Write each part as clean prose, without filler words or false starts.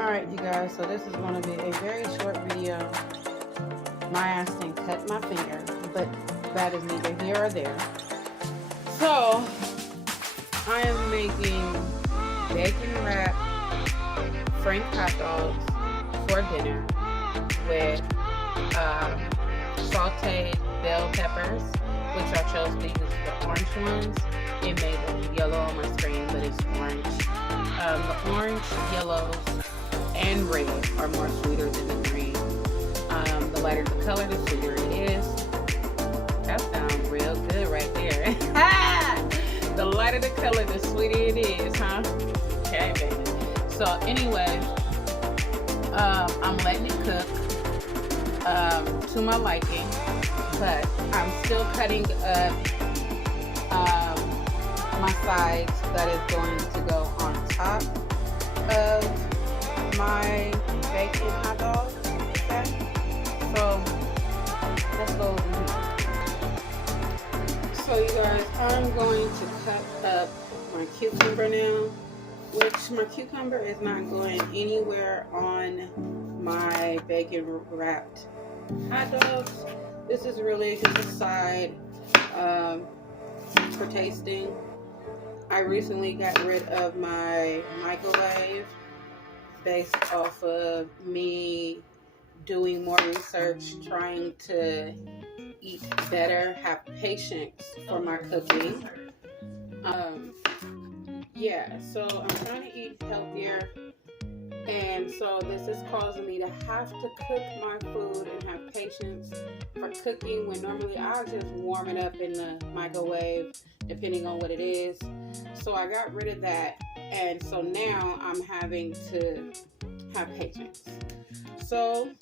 Alright, you guys, so this is going to be a very short video. My ass didn't cut my finger, but that is neither here or there. So, I am making bacon wrapped French hot dogs for dinner with sauteed bell peppers, which I chose to use the orange ones. It may look yellow on my screen, but it's orange. The orange, yellows, and red are more sweeter than the green. The lighter the color, the sweeter it is. That sounds real good right there. The lighter the color, the sweeter it is, huh? Okay, baby. So anyway, I'm letting it cook to my liking, but I'm still cutting up my sides that is going to go on top of my bacon hot dog. Okay? So let's go over here. So you guys, I'm going to cut up my cucumber now, which my cucumber is not going anywhere on my bacon wrapped hot dogs. This is really just a side for tasting. I recently got rid of my microwave based off of me doing more research, trying to eat better, have patience for my cooking. Yeah, so I'm trying to eat healthier, and so this is causing me to have to cook my food and have patience for cooking when normally I'll just warm it up in the microwave depending on what it is. So I got rid of that, and so now I'm having to have patience. So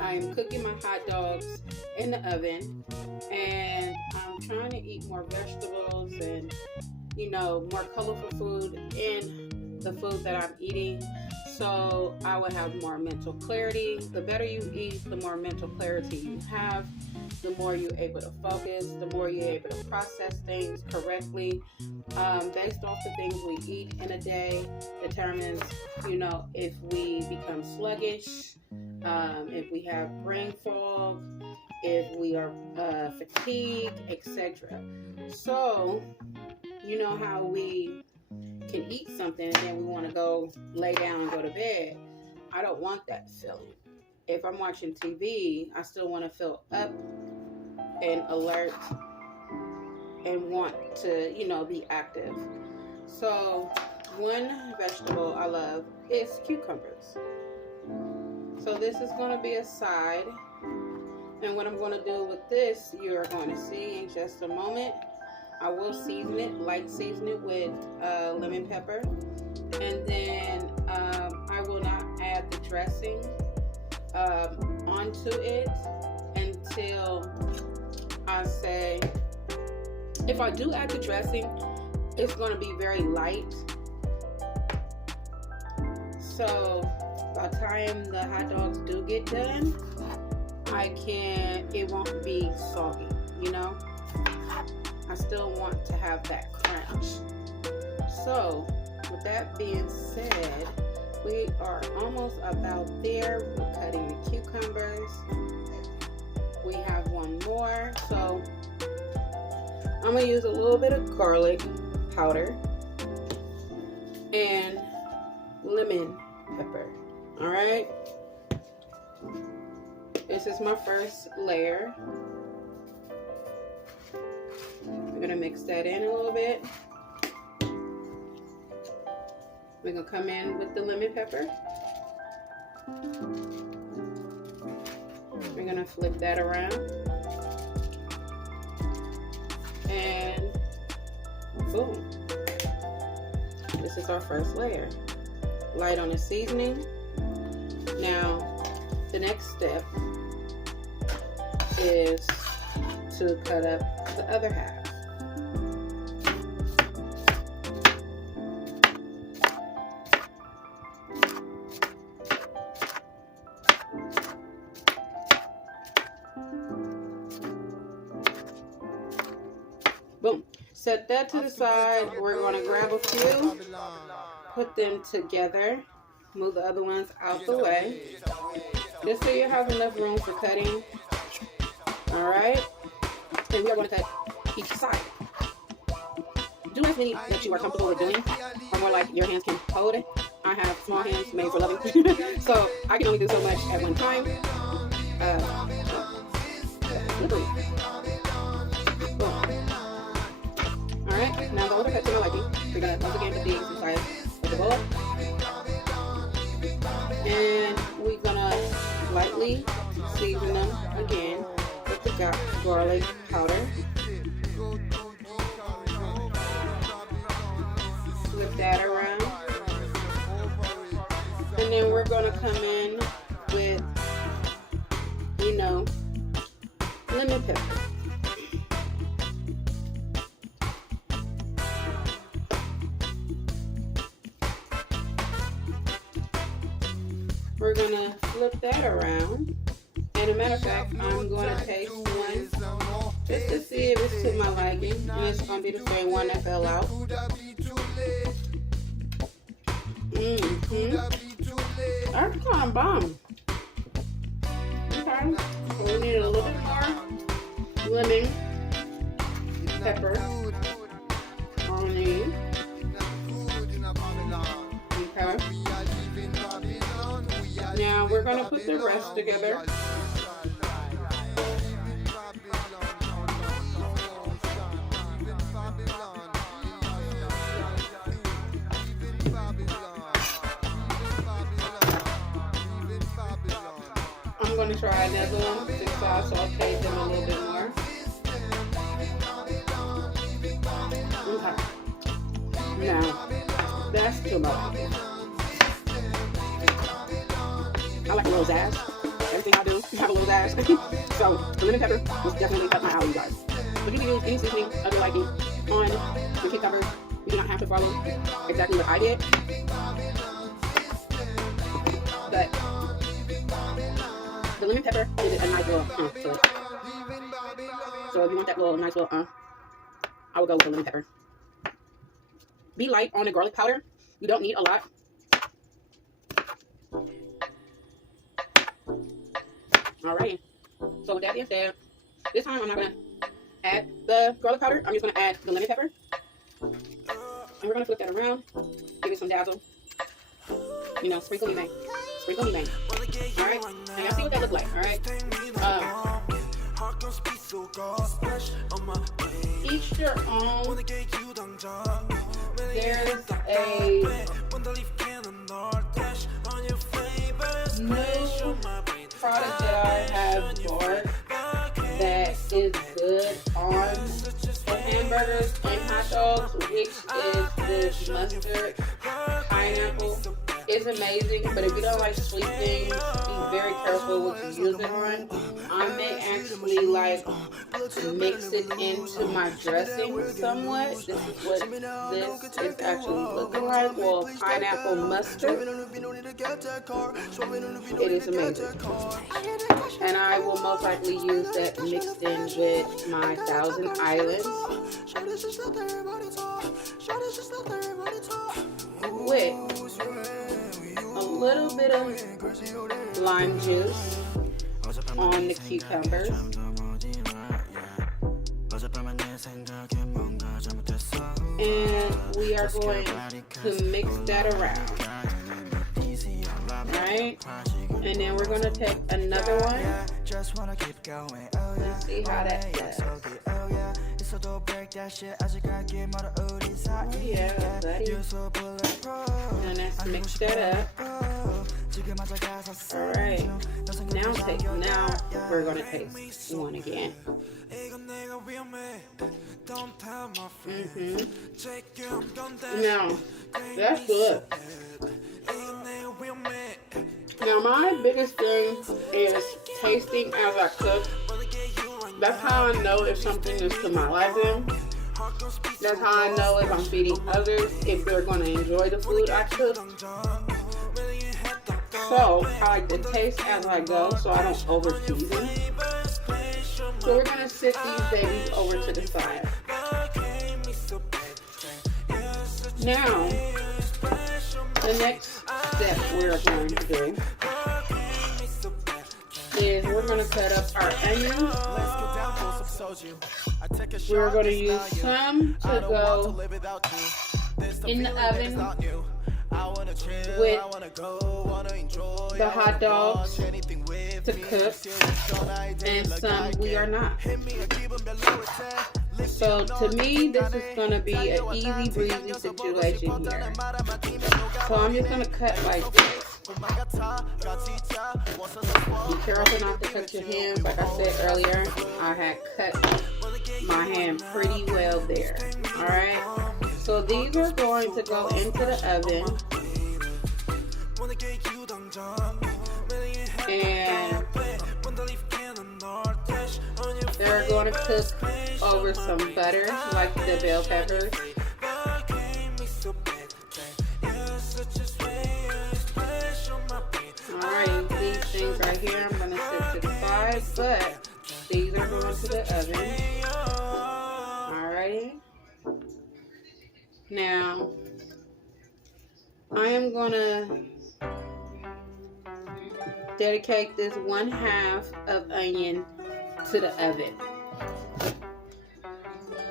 I'm cooking my hot dogs in the oven, and I'm trying to eat more vegetables and, you know, more colorful food in the food that I'm eating, so I will have more mental clarity. The better you eat, the more mental clarity you have, the more you're able to focus, the more you're able to process things correctly. Based off the things we eat in a day determines, you know, if we become sluggish, if we have brain fog, if we are fatigued, etc. So, you know how we can eat something and then we want to go lay down and go to bed. I don't want that feeling. If I'm watching TV, I still want to feel up and alert and want to, you know, be active. So one vegetable I love is cucumbers. So this is going to be a side, and what I'm going to do with this, you're going to see in just a moment. I will season it, light season it with lemon pepper, and then I will not add the dressing onto it until I say, if I do add the dressing, it's going to be very light. So by the time the hot dogs do get done, it won't be soggy, you know? I still want to have that crunch. So with that being said, we are almost about there. We're cutting the cucumbers. We have one more. So I'm going to use a little bit of garlic powder and lemon pepper. All right. This is my first layer. We're going to mix that in a little bit. We're going to come in with the lemon pepper. We're going to flip that around. And boom. This is our first layer. Light on the seasoning. Now, the next step is to cut up the other half. Boom. Set that to the side. We're going to grab a few, put them together, move the other ones out the way, just so you have enough room for cutting. All right, and we are going to cut each side. Do as many that you are comfortable with doing, or more like your hands can hold it. I have small hands made for loving, so I can only do so much at one time. Alright, now those are cut to my liking. We're going to once again put these inside of the bowl. And we're going to lightly season them again with the garlic powder. Flip that around. And then we're going to come in with, you know, lemon pepper. We're going to flip that around. And a matter of fact, I'm going to taste one just to see if it's to my liking. And it's going to be the same one that fell out. That's kind of bomb. Okay, so we need a little bit more lemon pepper on these. Okay. Now we're going to put the rest together. I'm going to try another one since I sauteed them a little bit more. Okay. Now, that's too much. I like a little zazz. Everything I do have a little zazz. So, the lemon pepper was definitely up my alley, guys. But you can use any seasoning of your liking on the cucumbers. You do not have to follow exactly what I did. But the lemon pepper gives it a nice little to it. So if you want that little nice little I would go with the lemon pepper. Be light on the garlic powder. You don't need a lot. Alrighty. So with that being said, this time I'm not going to add the garlic powder. I'm just going to add the lemon pepper. And we're going to flip that around. Give it some dazzle. You know, sprinkle me bang. Sprinkle me bang. Alright? And y'all see what that look like, alright? Each their own. There's a new product that I have bought that is good on the hamburgers and hot dogs, which is this mustard pineapple. It's amazing, but if you don't like sweet things, be very careful what you use it on. I may actually like mix it into my dressing somewhat. This is what this is actually looking like. Well, pineapple mustard. It is amazing. And I will most likely use that mixed in with my Thousand Islands. With a little bit of lime juice on the cucumbers. And we are going to mix that around. Right? And then we're going to take another one. Let's see how that does. Yeah, buddy. And let's mix that up. Alright. Now we're going to taste one again. Now, that's good. Now my biggest thing is tasting as I cook. That's how I know if something is to my liking. That's how I know if I'm feeding others, if they're going to enjoy the food I cook. So I like to taste as I go so I don't over season. So we're going to sit these babies over to the side. Now, the next step we're going to do is we're going to cut up our onions. We're going to use some to go in the oven with the hot dogs to cook, and some we are not. So to me, this is going to be an easy breezy situation here. So I'm just going to cut like this. Be careful not to cut your hand. Like I said earlier, I had cut my hand pretty well there. Alright, so these are going to go into the oven, and they're going to cook over some butter, like the bell peppers. Alright, these things right here I'm going to set to the side, but these are going to the oven. Alrighty. Now, I am going to dedicate this 1/2 of onion to the oven.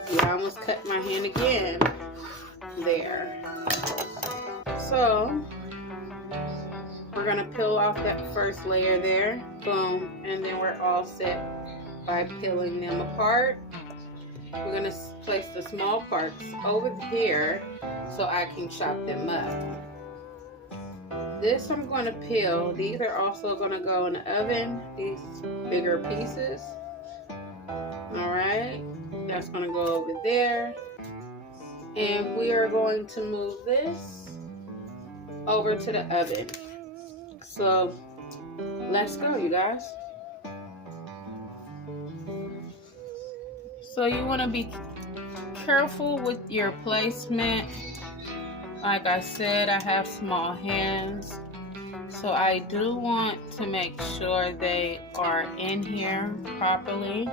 See, I almost cut my hand again there. So, we're going to peel off that first layer there. Boom. And then we're all set by peeling them apart. We're going to place the small parts over here so I can chop them up. This I'm going to peel. These are also going to go in the oven, these bigger pieces. Alright, that's going to go over there. And we are going to move this over to the oven. So, let's go, you guys. So you want to be careful with your placement. Like I said, I have small hands, so I do want to make sure they are in here properly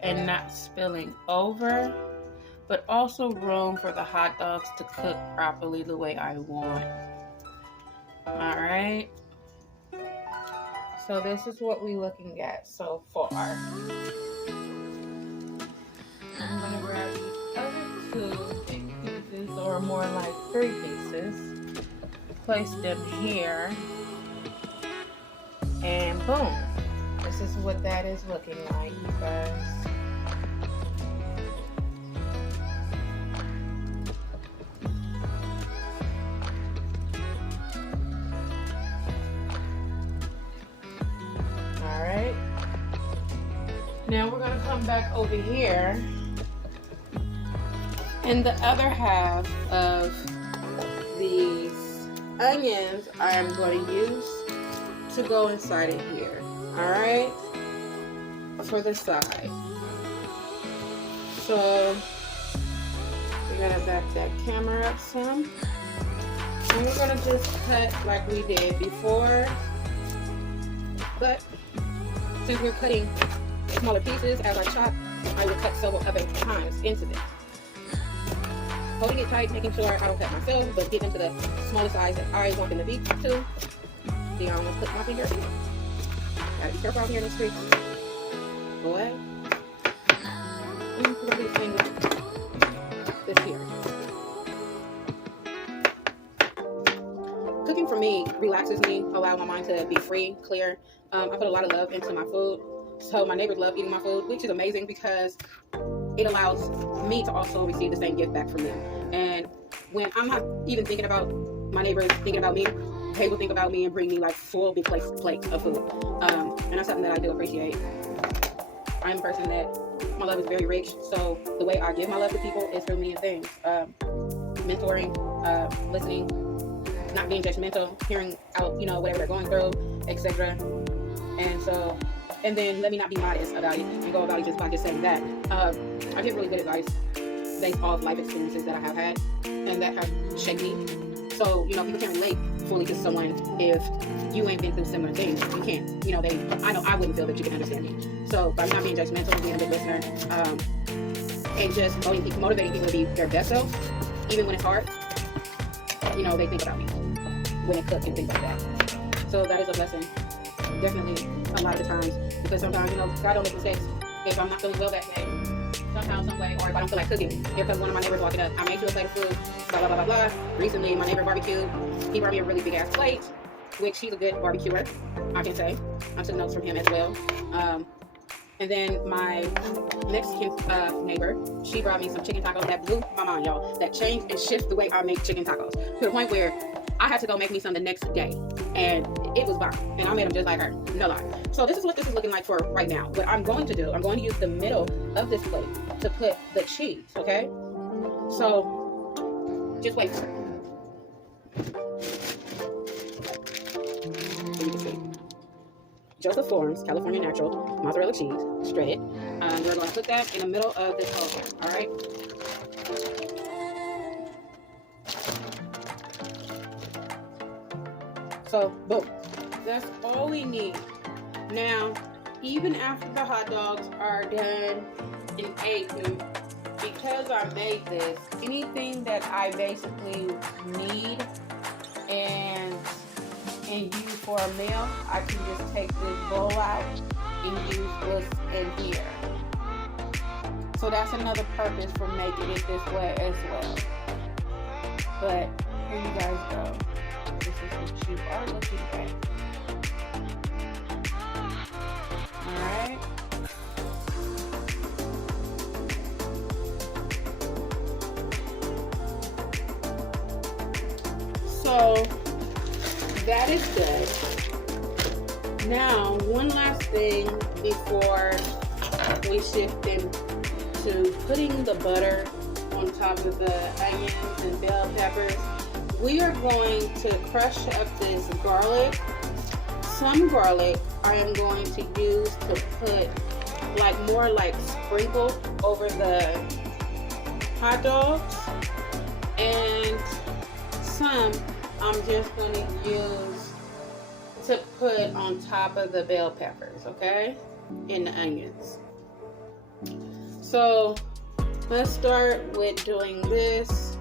and not spilling over, but also room for the hot dogs to cook properly the way I want. Alright, so this is what we're looking at so far. I'm going to grab these other 2 big pieces, or more like 3 pieces, place them here, and boom, this is what that is looking like, you guys. Alright, now we're going to come back over here. And the other half of these onions I am going to use to go inside of here. Alright? For the side. So, we're going to back that camera up some. And we're going to just cut like we did before. But, since we're cutting smaller pieces as I chop, I will cut several other times into this. Holding it tight, making sure I don't cut myself, but get into the smaller size that I want them to be too. See, I almost put my finger here. Gotta be careful out here in the streets. Boy. Put this thing with this here. Cooking for me relaxes me, allows my mind to be free, clear. I put a lot of love into my food. So my neighbors love eating my food, which is amazing because it allows me to also receive the same gift back from them. And when I'm not even thinking about my neighbors thinking about me, they will think about me and bring me like full big plates of food. And that's something that I do appreciate. I'm a person that my love is very rich, so the way I give my love to people is through many things. Mentoring, listening, not being judgmental, hearing out, whatever they're going through, etc. And then let me not be modest about it and go about it just by just saying that. I give really good advice based off life experiences that I have had and that have shaped me. So, people can't relate fully to someone if you ain't been through similar things. You can't. I know I wouldn't feel that you can understand me. So, by not being judgmental, being a good listener, and just motivating people to be their best self, even when it's hard, they think about me. when it cooks and things like that. So that is a blessing, definitely, a lot of the times, because sometimes, you know, God don't make mistakes. If I'm not feeling well that day, somehow, some way, or if I don't feel like cooking, here comes one of my neighbors walking up. I made you a plate of food, blah, blah, blah, blah, blah. Recently, my neighbor barbecued. He brought me a really big ass plate, which he's a good barbecuer, I can say. I took notes from him as well. And then my Mexican neighbor, she brought me some chicken tacos that blew my mind, y'all. That changed and shifted the way I make chicken tacos to the point where I had to go make me some the next day, and it was bomb. And I made them just like her, no lie. So this is what this is looking like for right now. What I'm going to do, I'm going to use the middle of this plate to put the cheese, okay? So just wait for it. So you can see. Joseph Forms, California Natural, mozzarella cheese, shredded. We're going to put that in the middle of this bowl, all right? So, boom. That's all we need. Now, even after the hot dogs are done and eaten, because I made this, anything that I basically need and use for a meal, I can just take this bowl out and use this in here. So that's another purpose for making it this way as well. But here you guys go. This is what you are looking at. Alright. So that is good. Now, one last thing before we shift into putting the butter on top of the onions and bell peppers. We are going to crush up this garlic. Some garlic I am going to use to put more like sprinkle over the hot dogs, and some I'm just going to use to put on top of the bell peppers, okay, and the onions. So let's start with doing this.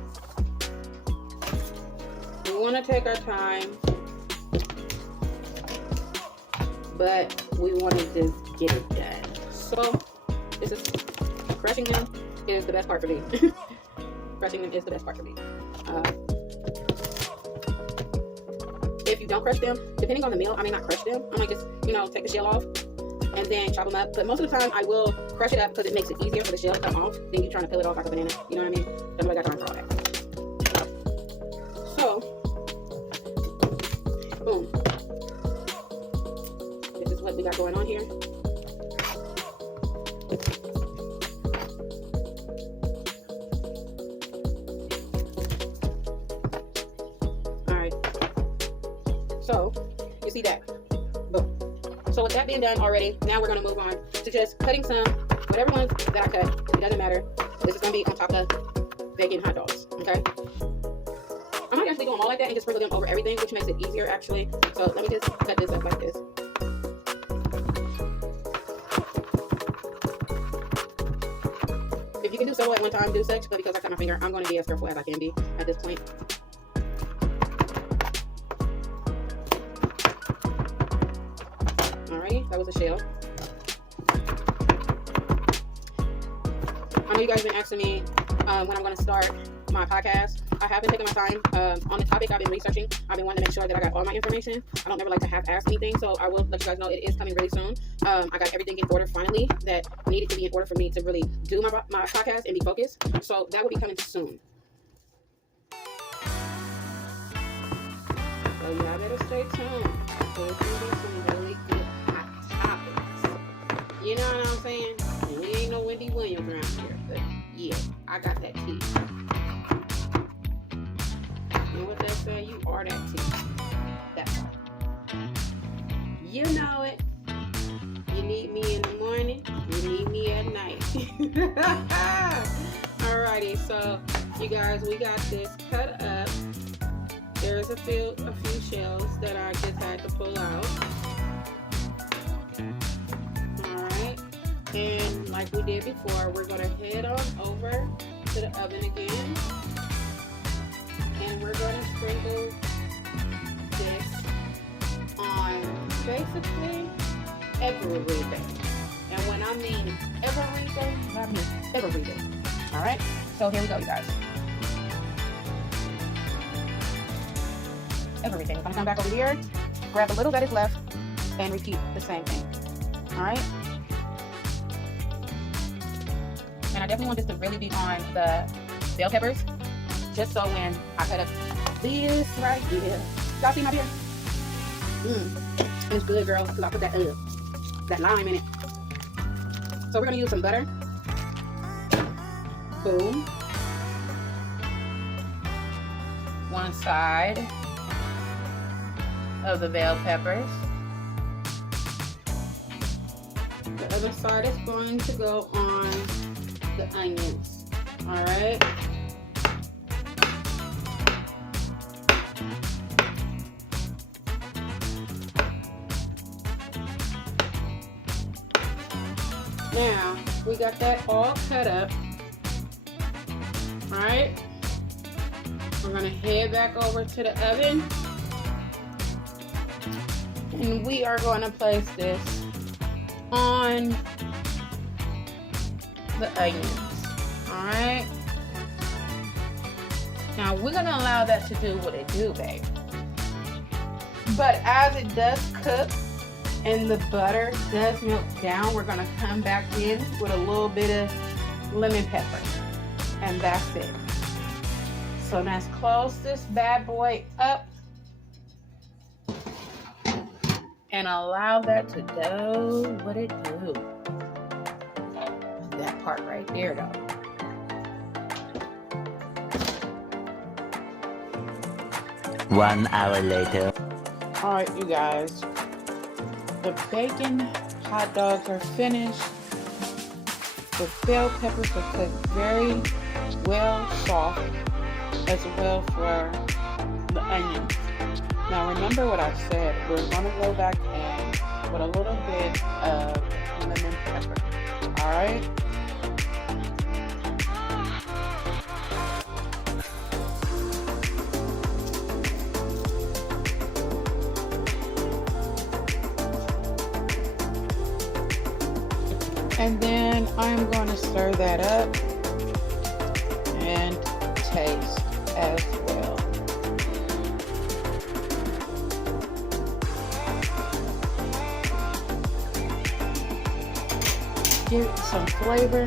We want to take our time, but we want to just get it done. So this is crushing them is the best part for me. Crushing them is the best part for me. If you don't crush them, depending on the meal, I may not crush them. I might just, take the shell off and then chop them up. But most of the time, I will crush it up because it makes it easier for the shell to come off than you trying to peel it off like a banana. You know what I mean? That's what I got time for all that. So, boom. This is what we got going on here. So, you see that? Boom. So with that being done already, now we're going to move on to just cutting some, whatever ones that I cut, it doesn't matter. This is going to be on top of bacon hot dogs, okay? I might actually do them all like that and just sprinkle them over everything, which makes it easier actually. So let me just cut this up like this. If you can do several at one time, do such, but because I cut my finger, I'm going to be as careful as I can be at this point. That was a shell. I know you guys have been asking me when I'm going to start my podcast. I have been taking my time on the topic. I've been researching. I've been wanting to make sure that I got all my information. I don't never like to half-ass anything, so I will let you guys know it is coming really soon. I got everything in order finally that needed to be in order for me to really do my podcast and be focused. So that will be coming soon. So y'all better stay tuned. So it's going to be some really good topics. You know what I'm saying? And we ain't no Wendy Williams around here, but yeah, I got that tea. You know what they say? You are that tea. That's all. You know it. You need me in the morning. You need me at night. Alrighty, so you guys, we got this cut up. There's a few shells that I just had to pull out. Alright. And like we did before, we're going to head on over to the oven again. And we're going to sprinkle on basically everything. And when I mean everything, I mean everything. All right, so here we go, you guys. Everything. I'm gonna come back over here, grab a little that is left, and repeat the same thing. All right. And I definitely want this to really be on the bell peppers, just so when I cut up this right here, y'all see my beard? It's good, girl, because I put that lime in it. So we're gonna use some butter. Boom. One side of the bell peppers. The other side is going to go on the onions. All right. Now we got that all cut up. All right. We're gonna head back over to the oven, and we are going to place this on the onions. All right. Now we're gonna allow that to do what it do, babe. But as it does cook and the butter does melt down, we're gonna come back in with a little bit of lemon pepper, and that's it. So let's close this bad boy up and allow that to do what it do. That part right there, though. One hour later. All right, you guys. The bacon hot dogs are finished. The bell peppers are cooked very well, soft, as well for the onions. Now remember what I said. We're going to go back in with a little bit of lemon pepper. All right. And then I'm going to stir that up and taste as well. Give it some flavor.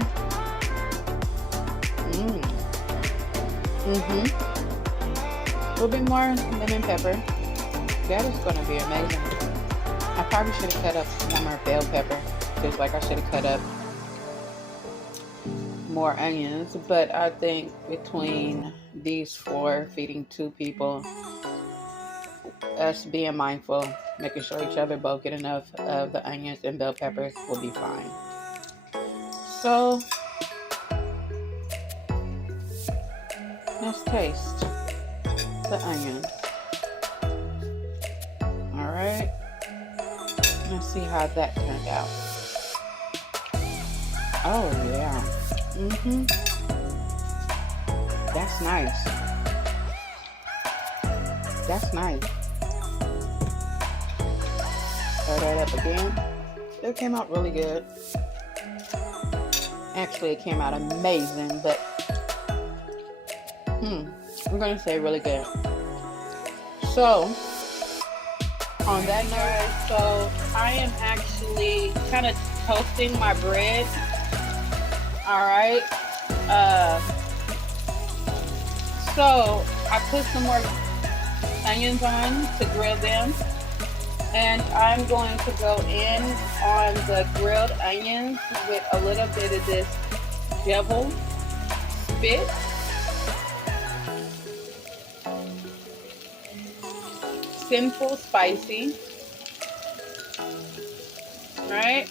A little bit more lemon pepper. That is going to be amazing. I probably should have cut up one more bell pepper. Just like I should have cut up more onions, but I think between these four, feeding 2 people, us being mindful, making sure each other both get enough of the onions and bell peppers will be fine. So let's taste the onions. All right, let's see how that turned out. Oh yeah. That's nice. That's nice. Stir that up again. It came out really good. Actually, it came out amazing, but I'm gonna say really good. So on that note, so I am actually kind of toasting my bread. All right. So I put some more onions on to grill them, and I'm going to go in on the grilled onions with a little bit of this devil spit. Sinful spicy. All right.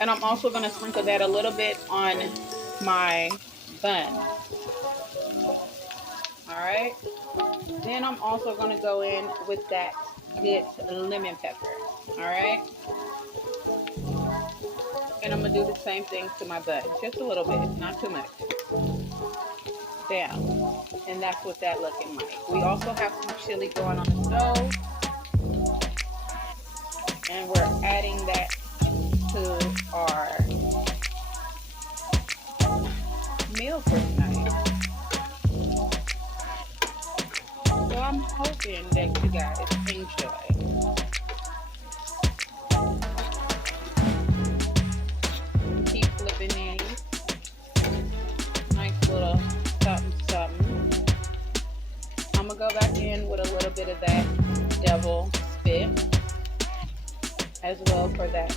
And I'm also going to sprinkle that a little bit on my bun. All right. Then I'm also going to go in with that good lemon pepper. All right. And I'm going to do the same thing to my bun. Just a little bit, not too much. Down. And that's what that looking like. We also have some chili going on the stove. And we're adding that to our meal for tonight. So I'm hoping that you guys enjoy. Keep flipping these. Nice little something something. I'm gonna go back in with a little bit of that devil spit as well for that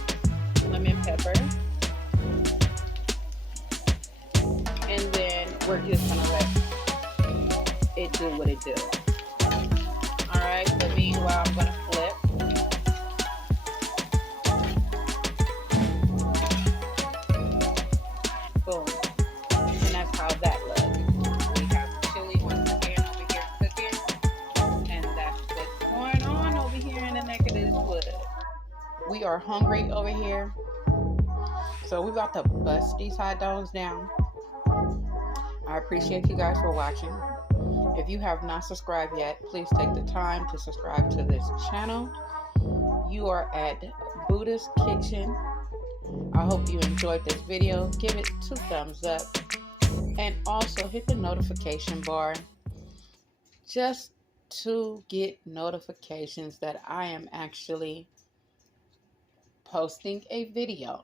lemon pepper. And then we're just gonna let it do what it do. Alright, so meanwhile I'm gonna flip. Boom. And that's how that looks. We have chili once again over here cooking. And that's what's going on over here in the neck of this wood. We are hungry over here. So we're about to bust these hot dogs down. I appreciate you guys for watching. If you have not subscribed yet, please take the time to subscribe to this channel. You are at Buddha's Kitchen. I hope you enjoyed this video. Give it 2 thumbs up. And also hit the notification bar just to get notifications that I am actually posting a video.